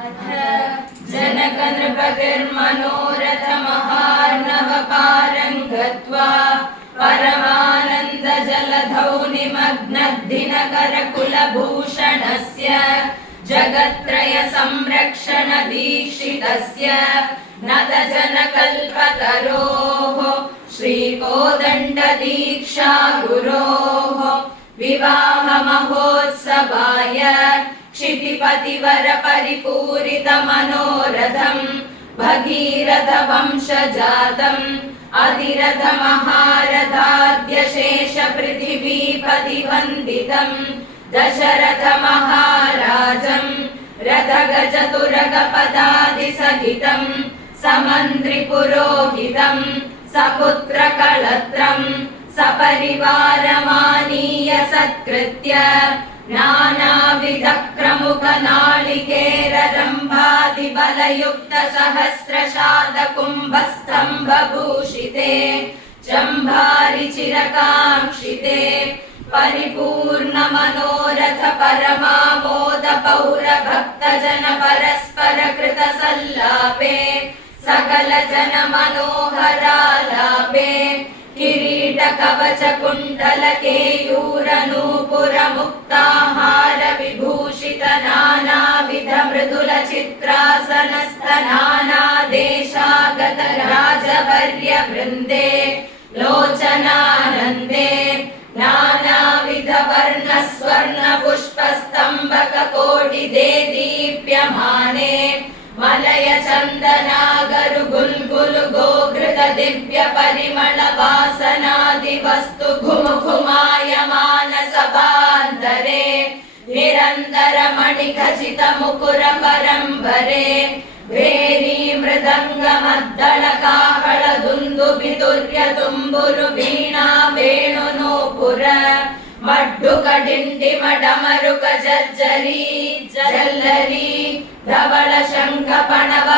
अथ जनकनृपतिर्मनोरथमहार्णवपारं गत्वा परमानन्दजलधौ निमग्नद्दिनकरकुलभूषणस्य जगत्त्रय संरक्षणदीक्षितस्य नतजनकल्पतरोः श्रीकोदण्डदीक्षा गुरोः विवाहमहोत्सवाय क्षितिपतिवर परिपूरितमनोरथम् भगीरथवंशजातम् अधिरथमहारथाद्यशेषपृथिवीपतिवन्दितम् दशरथमहाराजम् रथगजतुरगपदादिसहितम् समन्त्रिपुरोहितम् सपुत्रकळत्रम् सपरिवारमानीय सत्कृत्य नानाविधक्रमुकनालिकेररम्भादिबलयुक्त सहस्रशादकुम्भस्तम्भभूषिते जम्भारिचिरकाङ्क्षिते परिपूर्णमनोरथ परमामोद पौरभक्तजन परस्पर कृतसल्लापे सकल जन मनोहरालापे किरीट कवच कुण्डल केयूरनूपुर मुक्ताहार विभूषित नानाविध मृदुल चित्रासनस्थ नाना देशागत राजवर्य वृन्दे लोचनानन्दे नानाविध वर्ण स्वर्ण पुष्पस्तम्भक कोटिदे दीप्यमाने मलय चन्दनागरु गुल्गुलु गोघृत दिव्य परिमळ वासनादि वस्तु घुमघुमायमान सभान्तरे निरन्तर मणिखचित मुकुर परम्बरे भेरी मृदङ्ग मद्दळ काहळ दुन्दुभि तुर्य तुम्बुरु वीणा वेणु नूपुर मड्डु कडिण्डिम डमरुक जर्जरी जल्लरी धवल शङ्ख पणव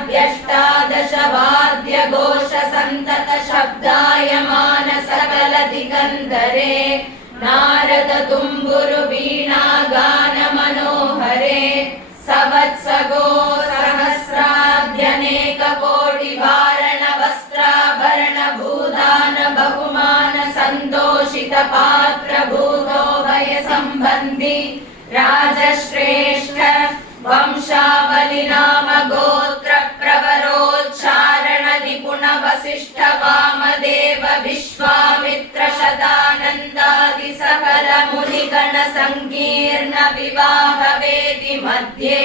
पटहाद्यष्टादश वाद्य घोष सन्तत शब्दायमान सकल दिगन्धरे नारद तुम्बुरु वीणा गान मनोहरे सवत्सगो सहस्राद्यनेक कोटि वारण वस्त्राभरण भूदान बहुमान सन्तोषित पात्र भूतोभय सम्बन्धि राजश्रेष्ठ वंशावलि नाम गोत्र प्रवरोच्चारण निपुण वसिष्ठ वामदेव विश्वामित्र शतानन्दादि सकल मुनिगण संकीर्ण विवाह वेदि मध्ये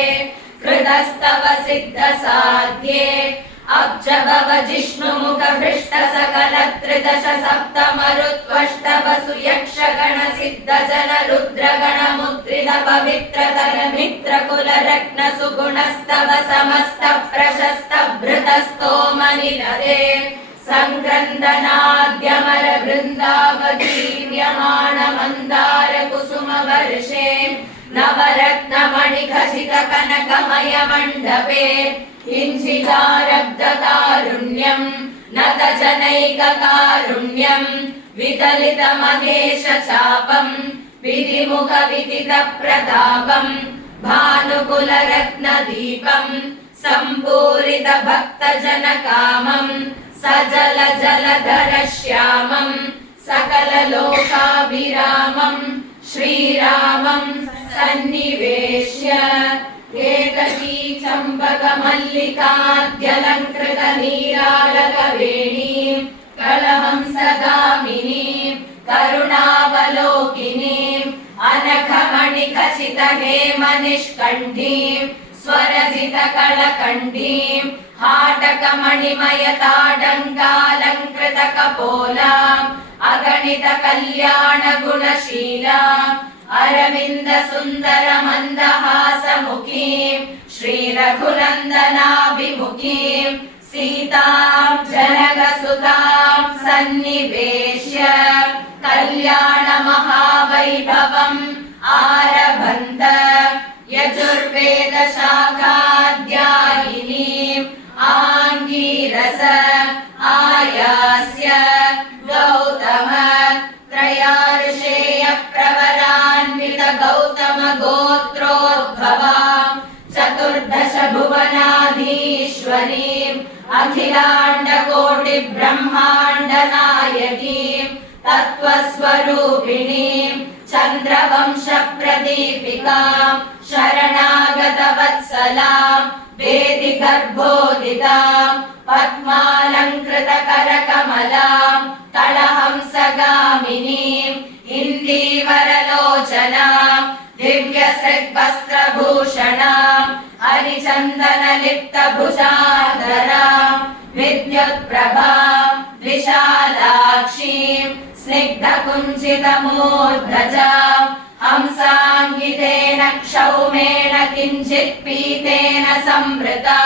कृतस्तव सिद्ध साध्ये अब्जभव जिष्णुमुख हृष्ट सकल त्रिदश सप्त मरुत्वष्टव सुयक्षगण सिद्ध जन रुद्रगण मुद्रित पवित्र तर मित्र कुल रत्न सुगुणस्तव समस्त प्रशस्त भृतस्तोमनिलदे संक्रन्दनाद्यमर वृन्दावगीर्यमाण मन्दार कुसुम वर्षे नवरत्न मणिखचित कनकमय मण्डपे किञ्चिदारब्धतारुण्यम् नतजनैककारुण्यम् विदलित महेश चापम् विधिमुख विदित प्रतापम् भानुकुल रत्नदीपम् सम्पूरित भक्तजन कामम् सजल जलधर श्यामम् सकल लोकाभिरामम् श्रीरामम् सन्निवेश्य केतकी चम्पक मल्लिकाद्यलङ्कृत नीरालक वेणीं कलहंस गामिनीं करुणावलोकिनीं अनघ मणिखचित हेम निष्कण्ठीं स्वरजित कलकण्ठीं हाटक मणिमय ताडङ्गालङ्कृत कपोलाम् अगणित कल्याण गुणशीलाम् अरविन्द सुन्दर मन्दहासमुखीं श्रीरघुनन्दनाभिमुखीं सीतां जनकसुतां सन्निवेश्य कल्याण महावैभवम् आरभन्त यजुर्वेद शाखाध्यायिनीम् आङ्गीरस आयास्य गौतम त्रयार्षेय प्रवरान्वित गौतम गोत्रोद्भवां सर्वेश्वरीम् अखिलाण्डकोटिब्रह्माण्डनायकीम् तत्त्वस्वरूपिणीम् चन्द्रवंशप्रदीपिकाम् शरणागतवत्सलाम् वेदिगर्भोदिताम् पद्मालङ्कृतकरकमलाम् कलहंसगामिनीम् इन्दीवरलोचनाम् दिव्यसृग्वस्त्रभूषणाम् हरिचन्दनलिप्तभुजाधराम् विद्युत्प्रभाम् विशालाक्षीम् स्निग्धकुञ्चितमूर्धजाम् हंसाङ्गितेन क्षौमेण किञ्चित् पीतेन संवृता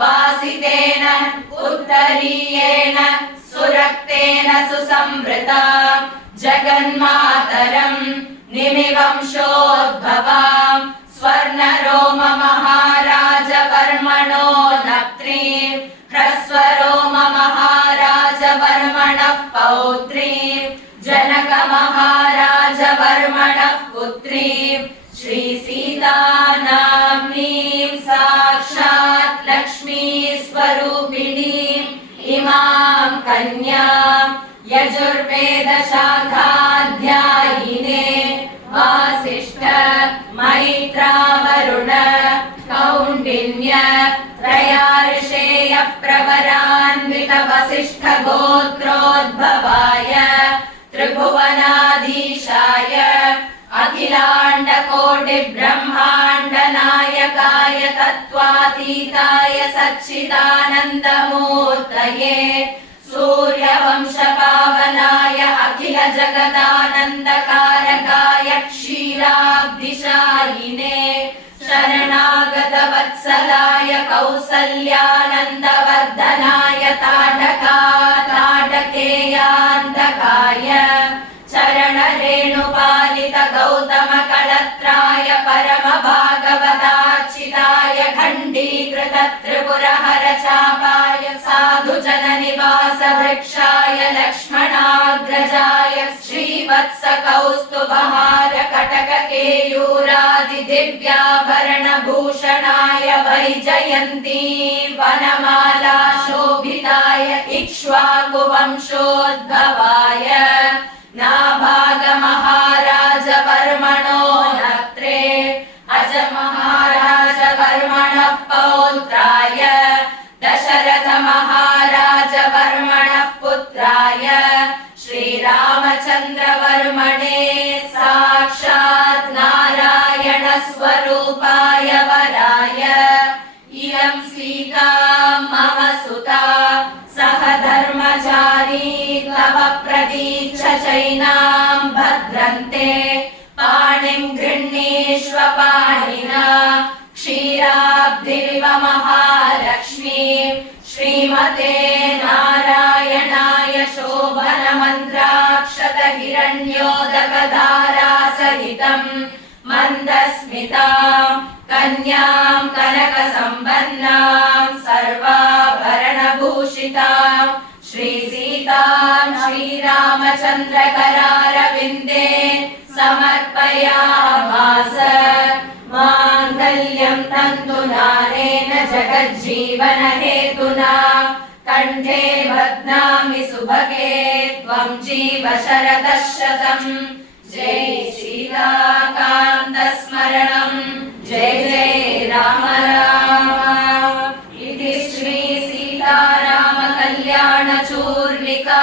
वासितेन उत्तरीयेण सुरक्तेन सुसंवृता जगन्मातरम् निमिवंशोद्भवाम् स्वर्णरोममहाराजवर्मणो नक्त्रीम् ह्रस्वरोममहाराजवर्मणः पौत्रीम् जनकमहाराजवर्मणः पुत्रीम् श्रीसीतानाम्नीम् साक्षात् लक्ष्मीस्वरूपिणीम् इमाम् कन्याम् यजुर्वेदशाखाध्यायिने वासिष्ठ मैत्रावरुण कौण्डिन्य त्रयार्षेयः प्रवरान्वित वसिष्ठ गोत्रोद्भवाय त्रिभुवनाधीशाय अखिलाण्डकोटिब्रह्माण्डनायकाय तत्त्वातीताय सच्चिदानन्दमूर्तये सूर्यवंशपावनाय अखिल जगदानन्दकारकाय क्षीराब्धिशायिने शरणागतवत्सलाय कौसल्यानन्दवर्धनाय ताटकेयान्तकाय चरणरेणुपालित गौतमकलत्राय परमभागवतार्चिताय खण्डीकृत त्रिपुरहर चापाय साधुजननिवास वृक्षाय लक्ष्मणाग्रजाय श्रीवत्स कौस्तुभहार कटक केयूरादि दिव्याभरणभूषणाय वैजयन्ती वनमाला शोभिताय इक्ष्वाकुवंशोद्भवाय नाभागमहाराजवर्मणो नक्त्रे अजमहाराजवर्मणः पौत्राय दशरथमहाराजवर्मणः पुत्राय श्रीरामचन्द्रवर्मणे साक्षात् नारायणस्वरूपाय वराय इयं सीता मम सुता सह धर्मचारी तव प्रतीच्छ चैनां भद्रन्ते पाणिं गृह्णीष्व पाणिना क्षीराब्धिरिव महालक्ष्मी श्रीमते नारायणाय शोभनमन्त्राक्षत हिरण्योदकधारासहितम् मन्दस्मिताम् कन्यां कनकसम्पन्नां सर्वाभरणभूषितां श्रीसीतां श्रीरामचन्द्रकरारविन्दे समर्पयामास माङ्गल्यं तन्तुनानेन जगज्जीवनहेतुना कण्ठे बध्नामि सुभगे त्वं जीव शरदः शतम् जय सीताकान्तस्मरणम् जय जय राम राम इति श्री सीताराम कल्याण चूर्णिका